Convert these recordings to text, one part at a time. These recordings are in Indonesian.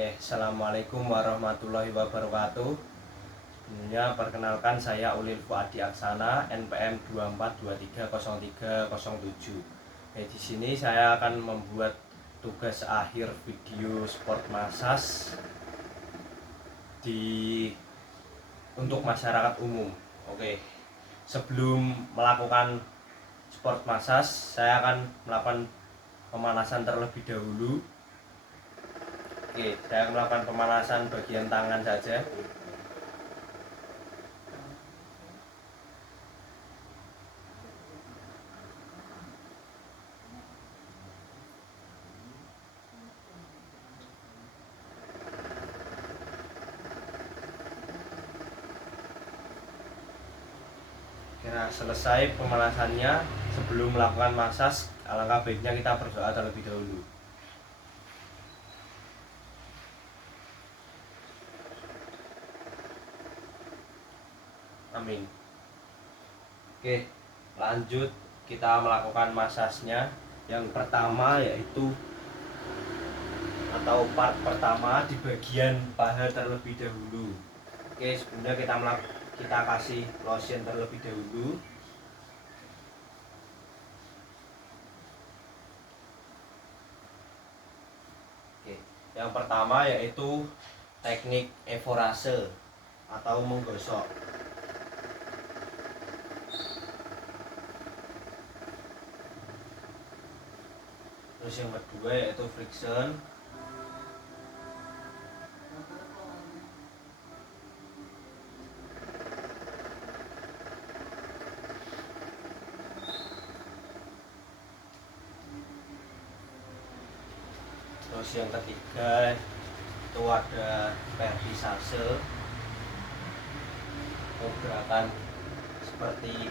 Assalamualaikum warahmatullahi wabarakatuh. Sebelumnya perkenalkan saya Ulil Fuadi Aksana, NPM 24230307. Di sini saya akan membuat tugas akhir video sport massage untuk masyarakat umum. Sebelum melakukan sport massage, saya akan melakukan pemanasan terlebih dahulu. Saya melakukan pemanasan bagian tangan saja. Kira selesai pemanasannya, sebelum melakukan massage, alangkah baiknya kita berdoa terlebih dahulu. Amin. Lanjut kita melakukan massasnya. Yang pertama yaitu atau part pertama di bagian paha terlebih dahulu. Sebelumnya kita kasih lotion terlebih dahulu. Yang pertama yaitu teknik evorase atau menggosok. Terus yang kedua yaitu friction. Terus yang ketiga itu ada vertisase, gerakan seperti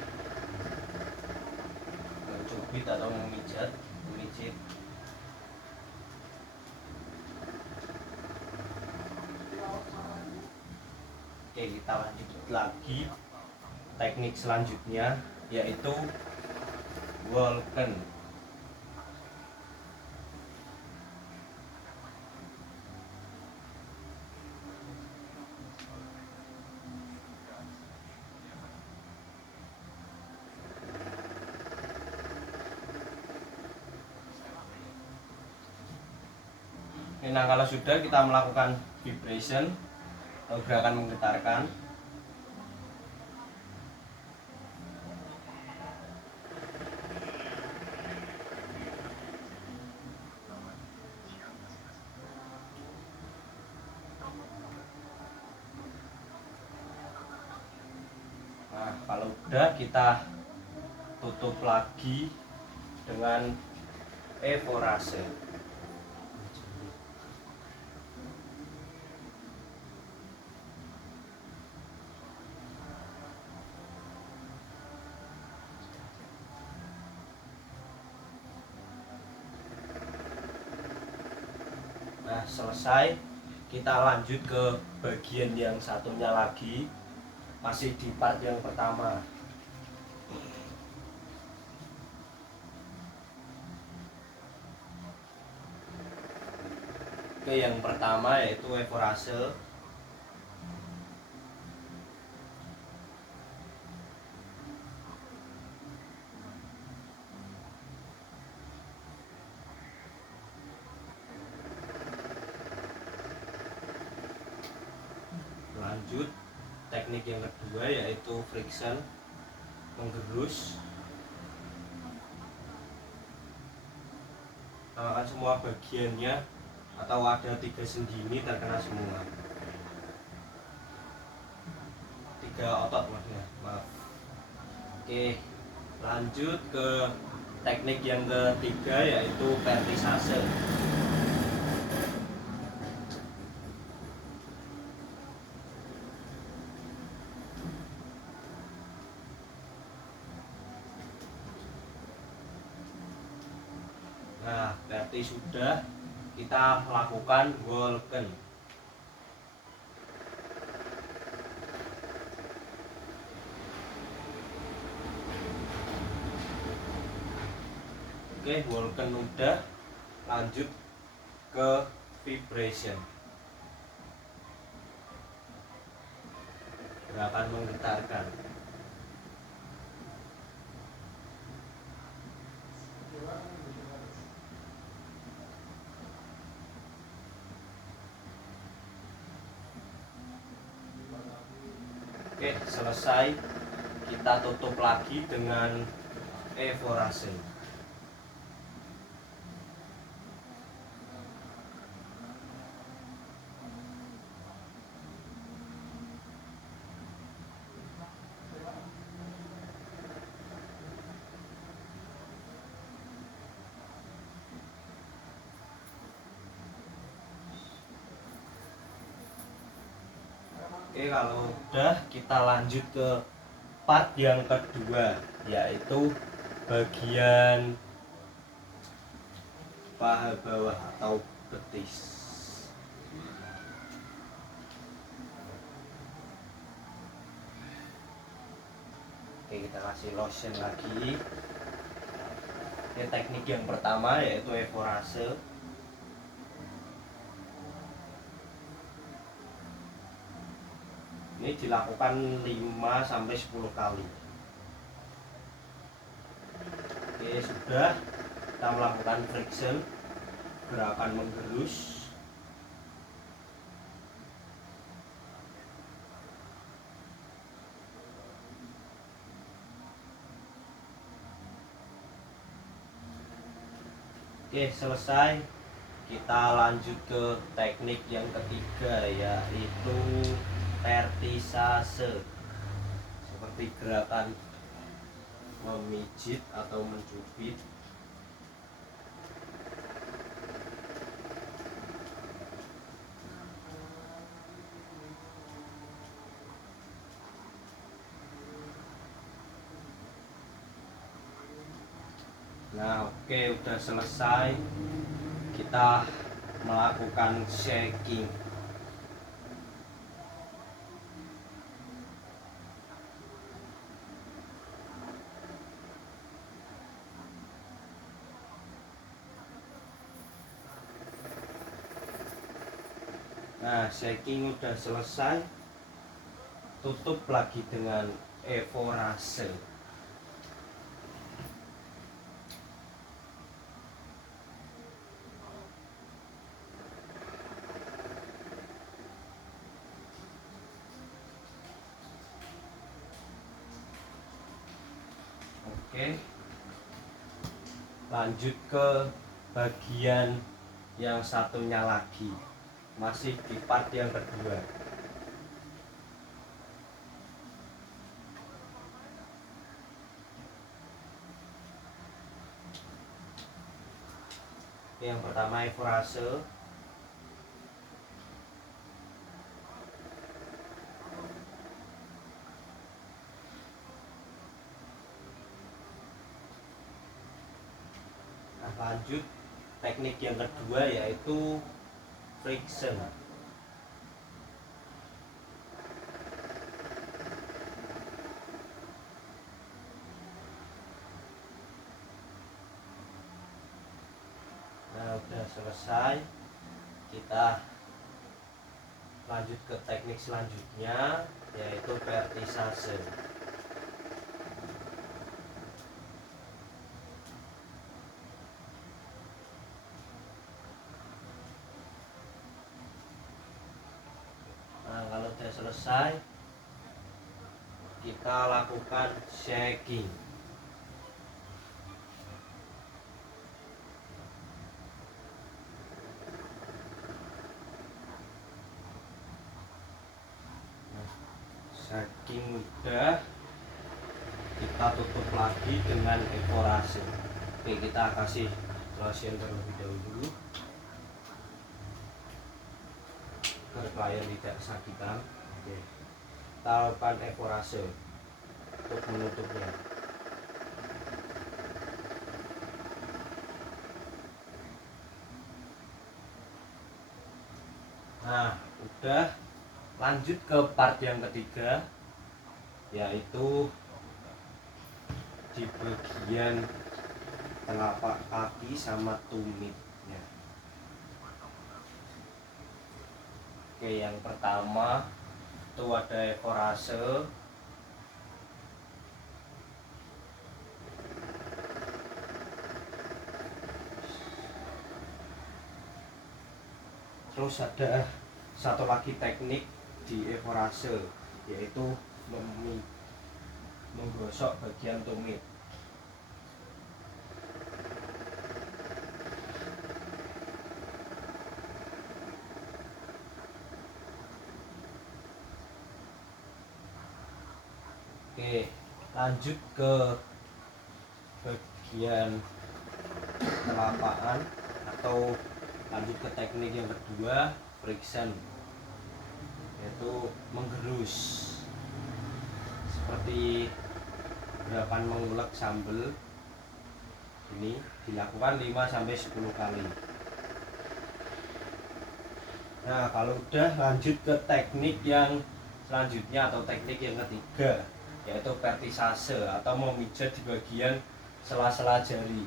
mencubit atau memijit. Kita lanjut lagi teknik selanjutnya yaitu Vulcan. Nah, kalau sudah kita melakukan vibration atau gerakan menggetarkan, nah kalau udah kita tutup lagi dengan evorase. Nah, selesai, kita lanjut ke bagian yang satunya lagi, masih di part yang pertama. Yang pertama yaitu evorase. Lanjut teknik yang kedua yaitu friction, menggerus. Nah, semua bagiannya atau ada 3 sendi ini terkena semua, 3 otot maksudnya, maaf. Lanjut ke teknik yang ketiga yaitu vertisase. Nah, berarti sudah, kita lakukan Vulcan. Vulcan udah, lanjut ke vibration. gerakan menggetarkan. Oke, selesai. Kita tutup lagi dengan evorase. Oke, kalau udah kita lanjut ke part yang kedua, yaitu bagian paha bawah atau betis. Oke, kita kasih lotion lagi. Oke, teknik yang pertama yaitu evorase. Ini dilakukan 5-10 kali. Oke, sudah. Kita melakukan friction, gerakan menggerus. Oke, selesai. Kita lanjut ke teknik yang ketiga, yaitu vertisase. Seperti gerakan memijit atau mencubit. Nah, oke, udah selesai. Kita melakukan shaking. Nah, shaking udah selesai. Tutup lagi dengan evorase. Oke, lanjut ke bagian yang satunya lagi, masih di part yang kedua. Yang pertama evorase. Lanjut teknik yang kedua yaitu friction. Nah, udah selesai. Kita lanjut ke teknik selanjutnya yaitu vertisase. Nah, kalau sudah selesai, kita lakukan shaking. Nah, shaking udah, kita tutup lagi dengan evorase. Oke, kita kasih lotion terlebih dahulu agar klien tidak kesakitan. Oke, kita lakukan evorase untuk menutupnya. Nah, udah. Lanjut ke part yang ketiga, yaitu di bagian telapak kaki sama tumitnya. Oke, yang pertama yaitu ada evorase, terus ada satu lagi teknik di evorase, yaitu menggosok bagian tumit. Oke, lanjut ke bagian telapaan, atau lanjut ke teknik yang kedua, friction, yaitu menggerus. Seperti gerakan mengulek sambal ini dilakukan 5-10 kali. Nah, kalau udah lanjut ke teknik yang selanjutnya atau teknik yang ketiga, yaitu vertisase atau memijat di bagian sela-sela jari.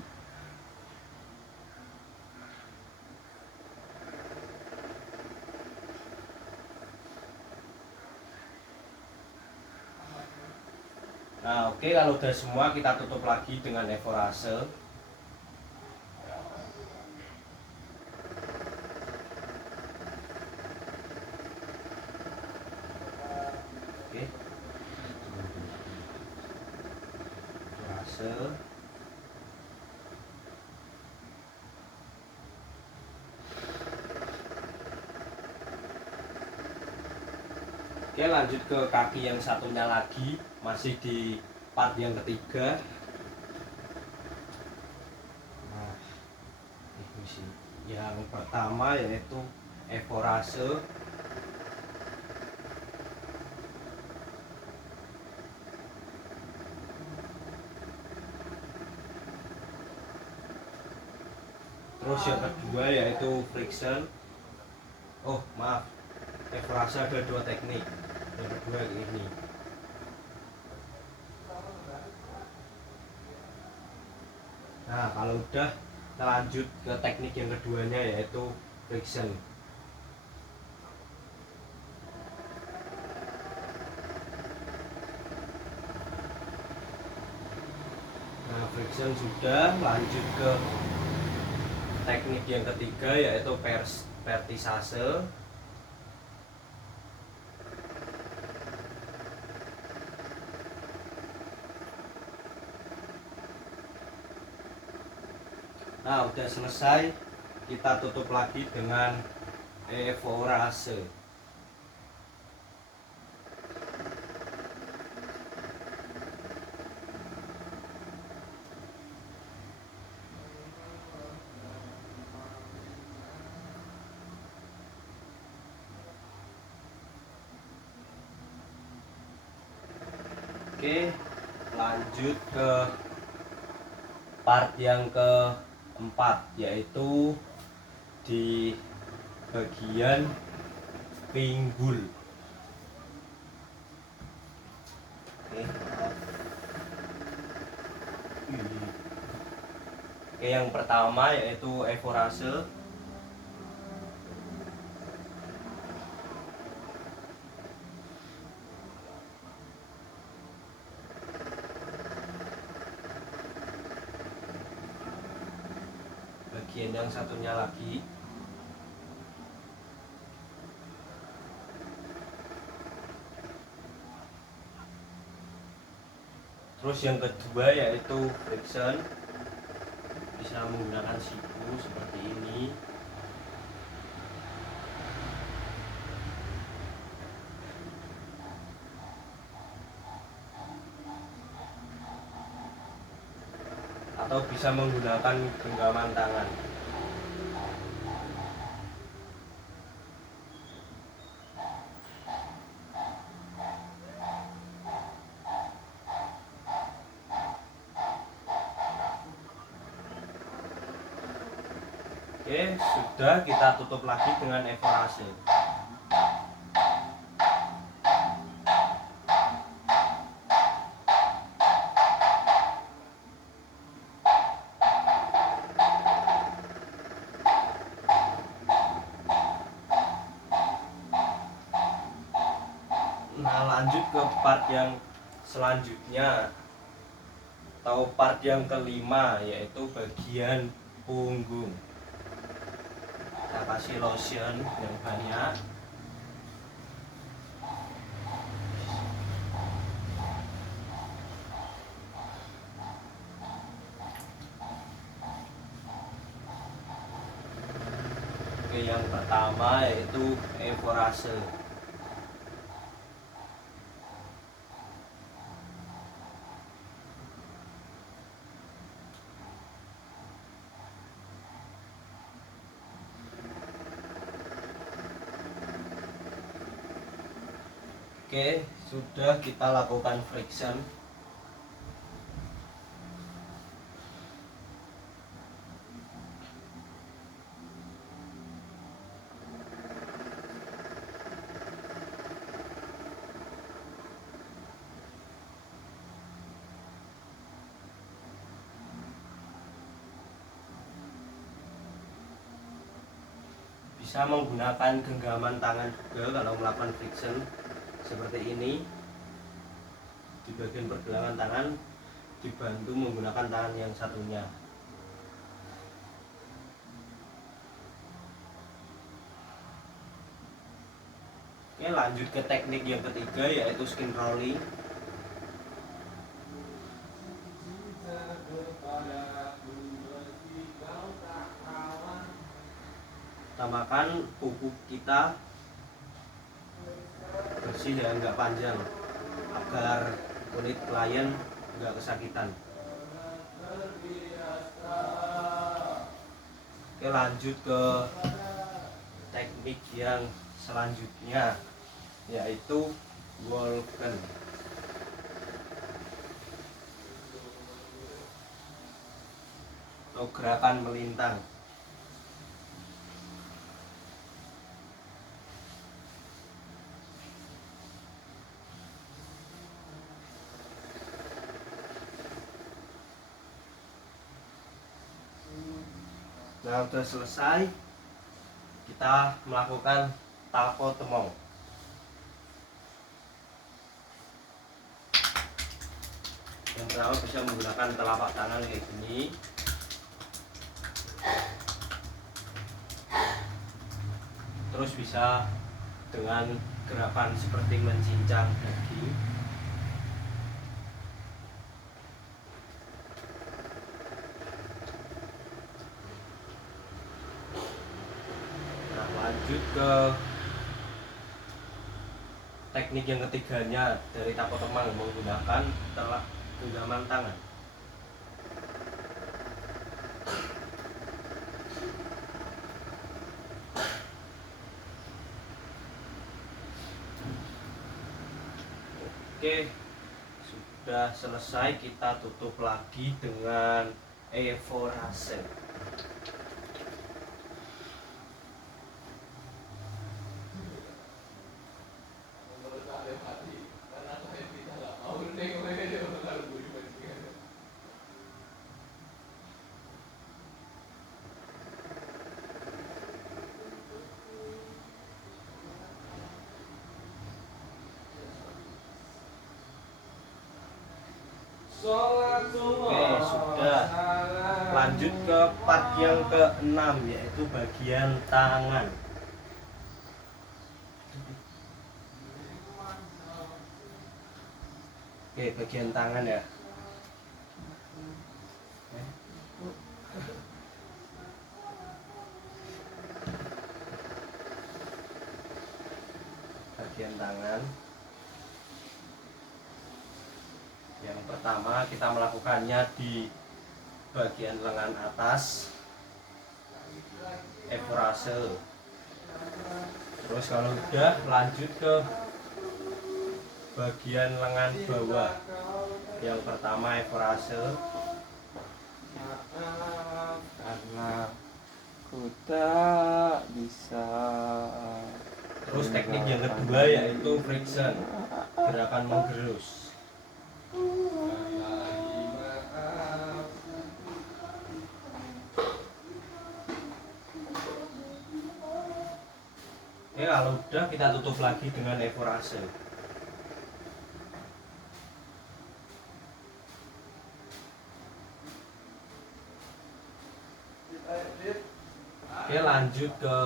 Nah, oke, kalau udah semua kita tutup lagi dengan evorase. Oke. Evorase. Oke, lanjut ke kaki yang satunya lagi, masih di part yang ketiga. Nah, ini sih yang pertama, yaitu evorase. Terus yang kedua yaitu friction. Oh maaf, evorase ada dua teknik. Yang kedua ini. Nah, kalau udah, kita lanjut ke teknik yang keduanya, yaitu friction. Nah, friction sudah, lanjut ke teknik yang ketiga, yaitu vertisase. Nah, udah selesai, kita tutup lagi dengan evorase. Oke, lanjut ke part yang keempat, yaitu di bagian pinggul. Oke, Oke, yang pertama yaitu evorase. Bagian yang satunya lagi. Terus yang kedua yaitu friction, bisa menggunakan siku seperti ini. Atau bisa menggunakan genggaman tangan. Oke, sudah, kita tutup lagi dengan evorase. lanjut ke part yang selanjutnya atau part yang kelima, yaitu bagian punggung. Kita kasih lotion yang banyak. Oke, yang pertama yaitu Evorase. Oke, sudah kita lakukan friction. Bisa menggunakan genggaman tangan juga kalau melakukan friction seperti ini. Di bagian pergelangan tangan dibantu menggunakan tangan yang satunya. Oke, lanjut ke teknik yang ketiga, yaitu skin rolling. Utamakan kuku kita bersih dan enggak panjang agar kulit klien enggak kesakitan. Oke, lanjut ke teknik yang selanjutnya, yaitu Walken atau gerakan melintang. Nah, sudah selesai, kita melakukan tapo temong. Yang pertama bisa menggunakan telapak tangan kayak gini. Terus bisa dengan gerakan seperti mencincang daging. Lanjut ke teknik yang ketiganya dari tapo temang, menggunakan genggaman tangan. Oke, sudah selesai, kita tutup lagi dengan Evorase. Oke, sudah. Lanjut ke part yang ke-6, yaitu bagian tangan. Oke, bagian tangan ya. Bagian tangan. Yang pertama kita melakukannya di bagian lengan atas, Evorase. Terus kalau udah, lanjut ke bagian lengan bawah. Yang pertama Evorase. Karena ku tak bisa. Terus teknik yang kedua yaitu friction, gerakan menggerus. Oke, kalau udah kita tutup lagi dengan Evorase. Oke, lanjut ke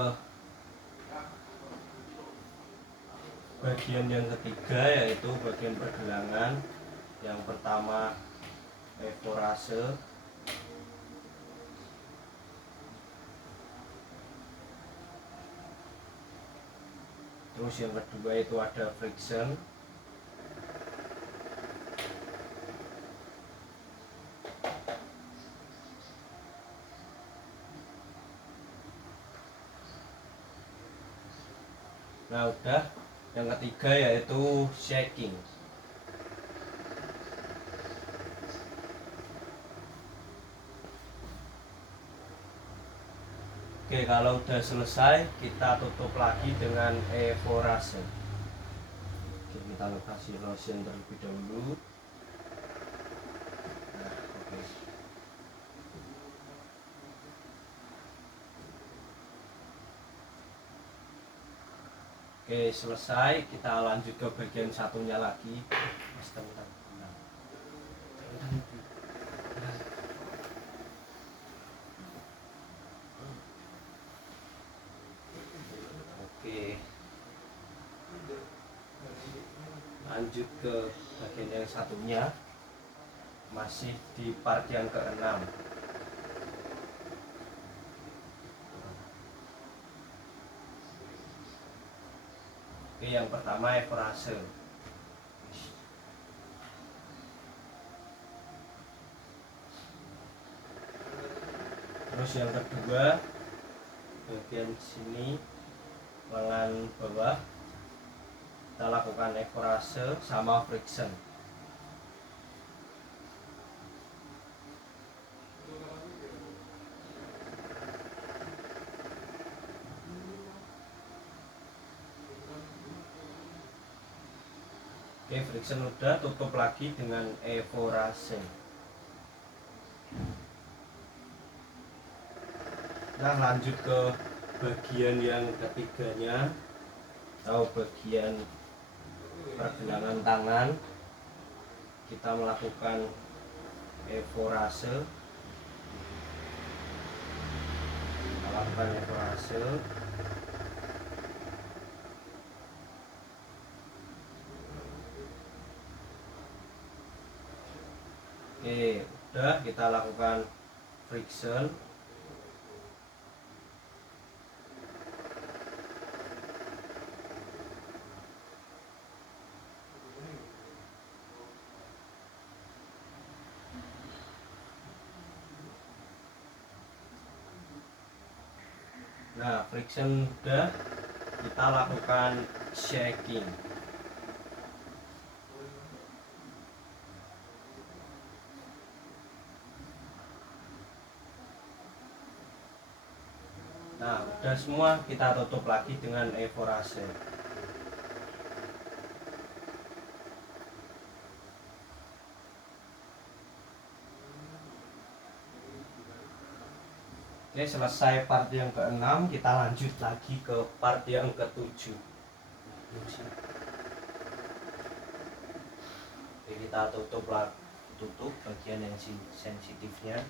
bagian yang ketiga, yaitu bagian pergelangan. Yang pertama evorase, terus yang kedua itu ada friction, nah udah. Yang ketiga yaitu shaking. Oke, kalau udah selesai kita tutup lagi dengan evorase. Oke, kita kasih lotion terlebih dahulu. Nah, oke. Oke, selesai. Kita lanjut ke bagian satunya lagi. Mas, tenang. Oke, lanjut ke bagian yang satunya, masih di part yang keenam. Oke, yang pertama evorase. Terus yang kedua bagian sini, lengan bawah, kita lakukan evorase sama friction. Oke, friction udah, tutup lagi dengan evorase. Nah, lanjut ke bagian yang ketiganya, atau bagian pergelangan tangan. Kita melakukan evorase. Kita lakukan evorase. Oke, udah, kita lakukan friction. Nah, friction udah, kita lakukan shaking. Nah, udah semua, kita tutup lagi dengan evorase. Oke, selesai part yang ke-6, kita lanjut lagi ke part yang ke-7. Oke, kita tutup bagian yang sensitifnya.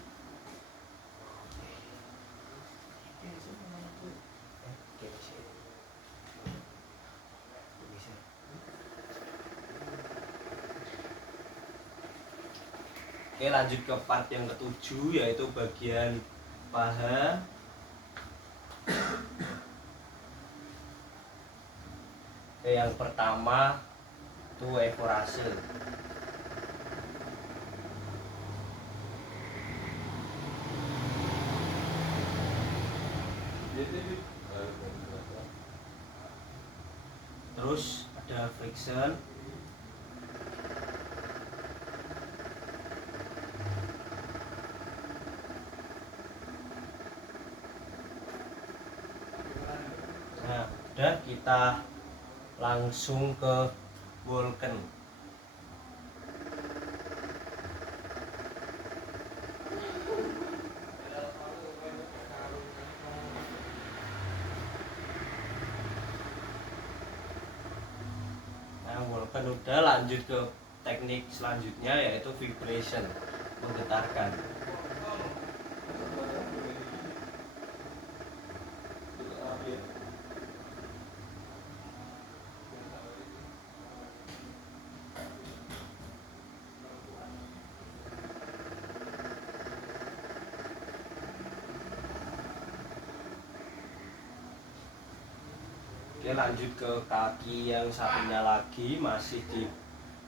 Oke, lanjut ke part yang ke-7, yaitu bagian paha. Oke, yang pertama itu evorase. Terus ada friction. Nah, udah, kita langsung ke Vulcan. Nah, Vulcan udah, lanjut ke teknik selanjutnya, yaitu vibration, menggetarkan. Oke, lanjut ke kaki yang satunya lagi, masih di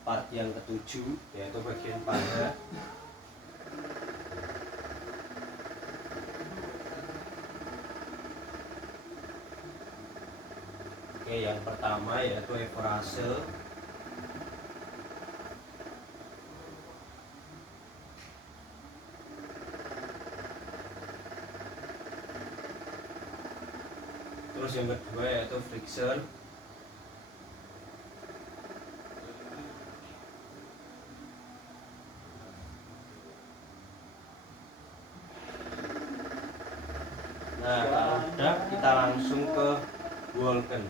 part yang ketujuh, yaitu bagian paha. Oke, yang pertama yaitu evorase. Terus yang kedua yaitu friction. Nah, kalau udah kita langsung ke Vulcan.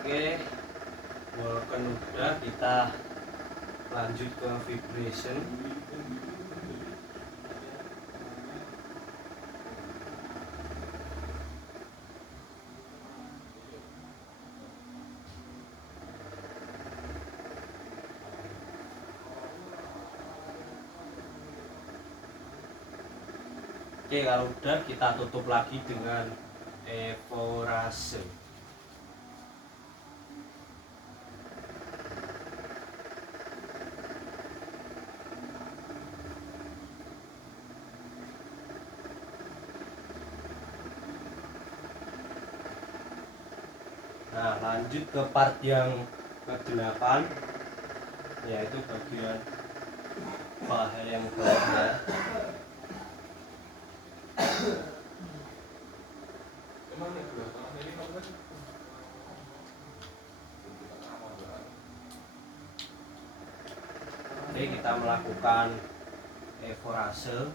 Oke, Vulcan udah, kita lanjut ke vibration. Oke, kalau udah kita tutup lagi dengan evorase. Nah, lanjut ke part yang ke-8, yaitu bagian paha yang bawah. Oke, kita melakukan evorase.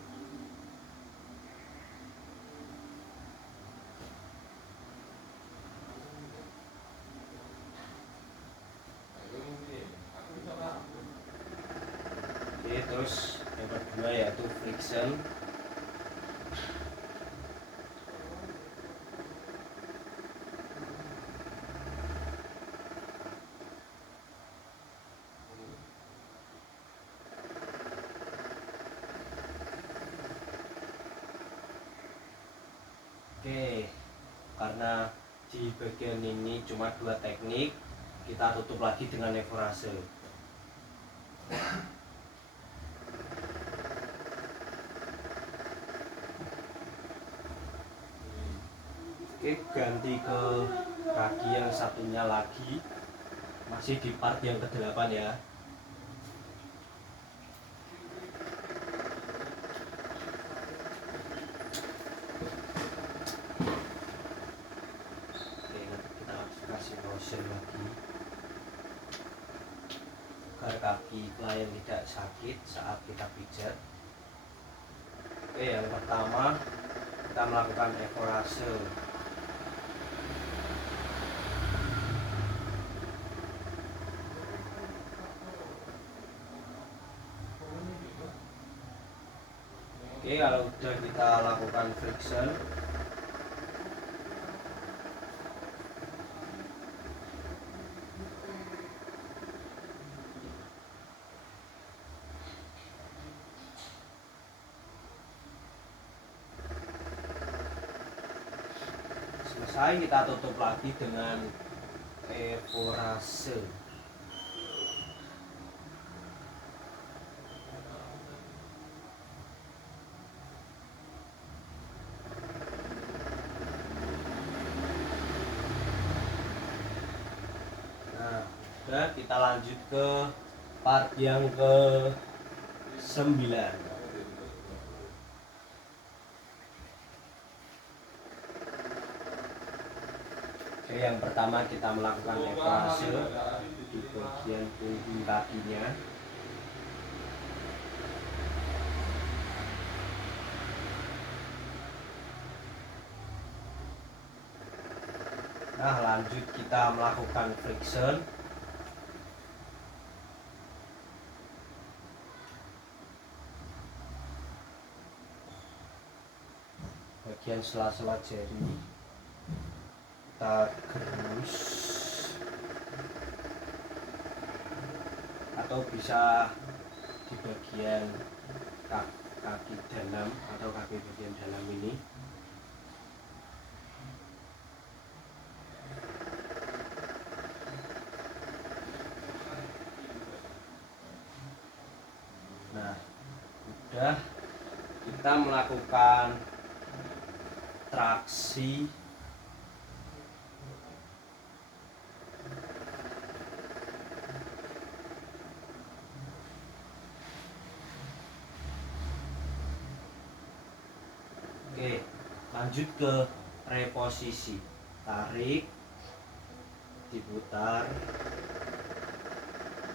Oke, terus yang kedua yaitu friction. Oke, karena di bagian ini cuma 2 teknik, kita tutup lagi dengan evorase. Oke, ganti ke kaki yang satunya lagi, masih di part yang ke-8 ya. Oke, nanti kita kasih motion lagi agar kaki klien tidak sakit saat kita pijat. Oke, yang pertama kita melakukan evorase. Oke, kalau udah kita lakukan friction. Selesai, kita tutup lagi dengan evorase. Nah, udah, kita lanjut ke part yang ke-9. Oke, yang pertama kita melakukan evorase di bagian punggung kakinya. Nah, lanjut kita melakukan friction. Bagian sela-sela jari kita gerus atau bisa di bagian kaki dalam atau kaki bagian dalam ini. Nah, udah kita melakukan traksi Oke, lanjut ke reposisi. Tarik, diputar,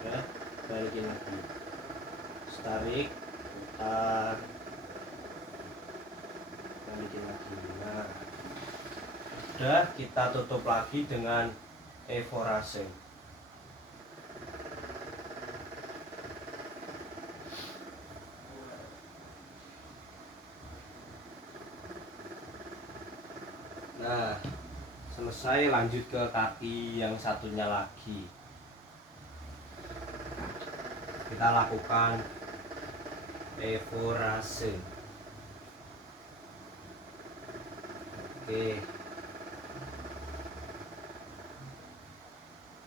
ya, balikin lagi. Tarik, putar, balikin lagi. Nah, udah kita tutup lagi dengan evorase. Nah, selesai, lanjut ke kaki yang satunya lagi. Kita lakukan evorase. Oke.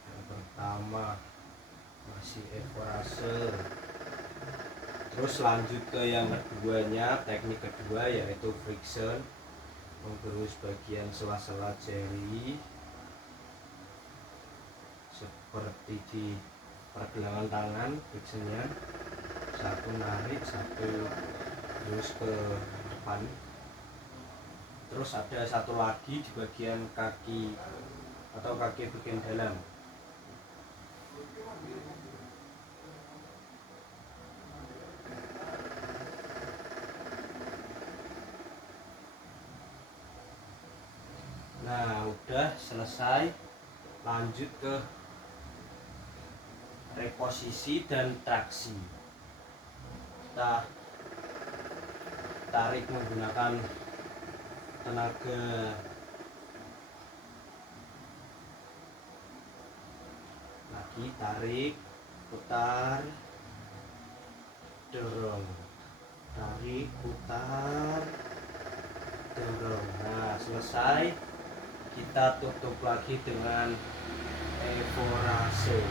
Yang pertama masih evorase. Terus lanjut ke yang keduanya, teknik kedua yaitu friction. Menggerus bagian sela-sela jari seperti di pergelangan tangan, frictionnya satu narik, satu terus ke depan. Terus ada satu lagi di bagian kaki atau kaki bagian dalam. Nah, udah selesai. Lanjut ke reposisi dan traksi. Kita tarik menggunakan tenaga lagi, tarik, putar, dorong, tarik, putar, dorong. Nah, selesai. Kita tutup lagi dengan evorase.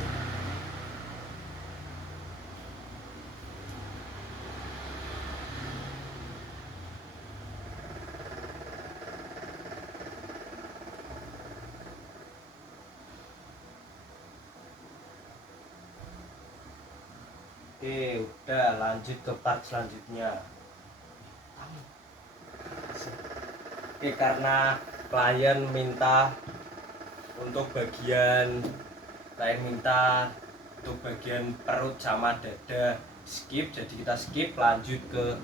Oke, udah, lanjut ke part selanjutnya. Oke, karena klien minta untuk bagian perut sama dada skip, jadi kita skip, lanjut ke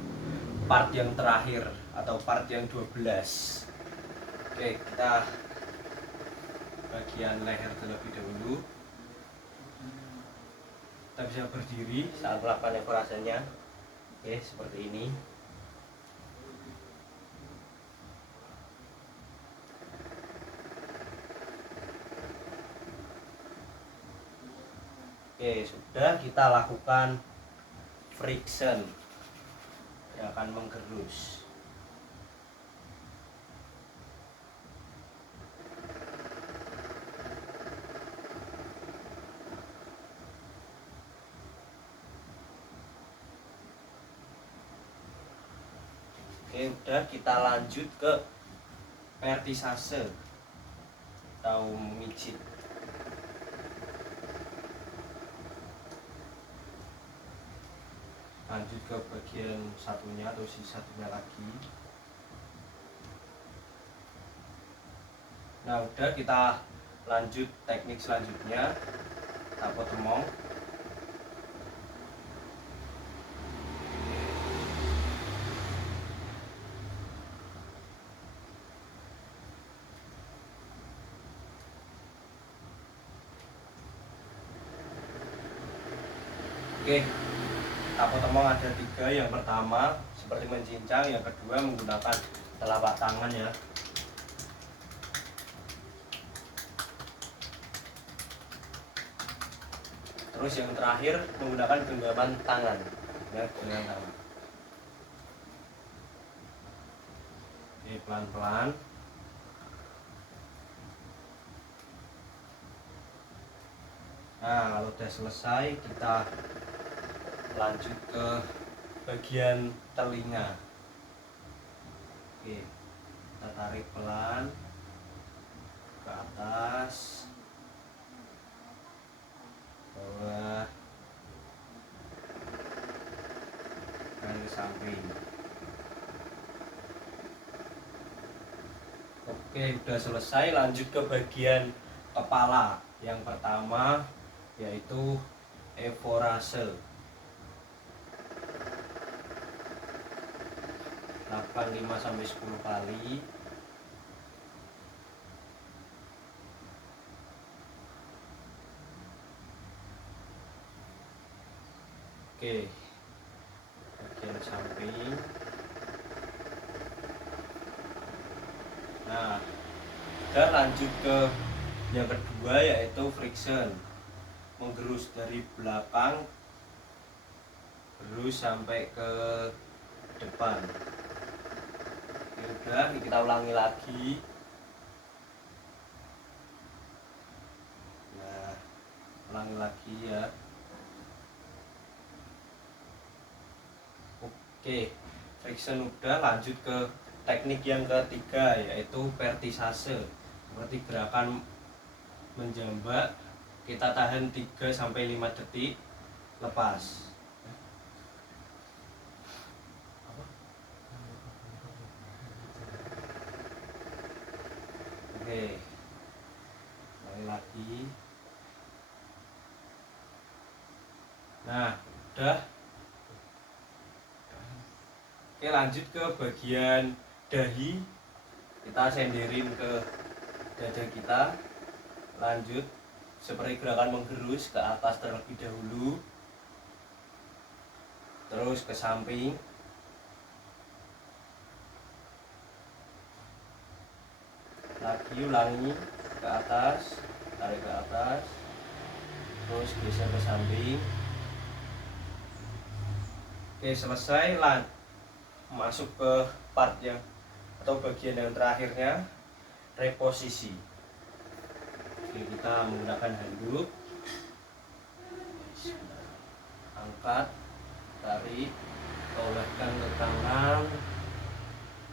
part yang terakhir atau part yang 12. Oke, kita bagian leher terlebih dahulu. Kita bisa berdiri saat melakukan evorasenya. Oke, seperti ini. Oke, sudah, kita lakukan friction yang akan menggerus. Oke, udah, kita lanjut ke vertisase atau mijit. Lanjut ke bagian satunya atau satunya lagi. Nah, udah, kita lanjut teknik selanjutnya, tapot temong. Oke, tapot temong ada 3. Yang pertama seperti mencincang, yang kedua menggunakan telapak tangan ya. Terus yang terakhir menggunakan genggaman tangan, ya, genggaman tangan. Oke, pelan-pelan. Nah, kalau udah selesai, kita lanjut ke bagian telinga. Oke, kita tarik pelan ke atas, bawah, dan ke samping. Oke, udah selesai. Lanjut ke bagian kepala. Yang pertama yaitu evorase. Lakukan 5-10 kali. Oke, bagian samping. Nah, kita lanjut ke yang kedua yaitu friction, menggerus dari belakang gerus sampai ke depan. Ya udah, kita ulangi lagi. Nah, ulangi lagi ya. Oke, friction udah, lanjut ke teknik yang ketiga yaitu vertisase. Seperti gerakan menjambak, kita tahan 3-5 detik, lepas. Oke, mulai lagi. Nah, udah. Oke, lanjut ke bagian dahi. Kita senderin ke dada kita. Lanjut seperti gerakan menggerus ke atas terlebih dahulu, terus ke samping, lagi ulangi ke atas, tarik ke atas, terus geser ke samping. Oke, selesai. Masuk ke part yang atau bagian yang terakhirnya, reposisi. Oke, kita menggunakan handuk, angkat, tarik, oleskan ke kanan,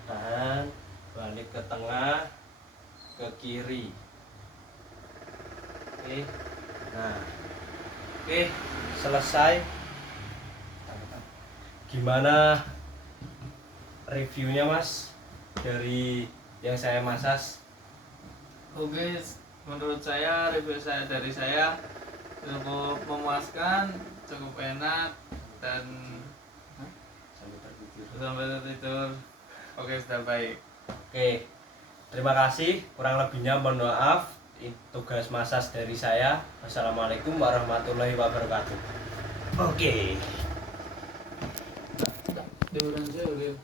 tahan, balik ke tengah, ke kiri. Oke, nah, oke, selesai. Gimana reviewnya, Mas, dari yang saya masas? Oke, menurut saya review dari saya cukup memuaskan, cukup enak, dan sampai tertidur. Oke, sudah baik. Oke, terima kasih. Kurang lebihnya mohon maaf. Tugas masas dari saya. Wassalamualaikum warahmatullahi wabarakatuh. Oke. Liburan saya,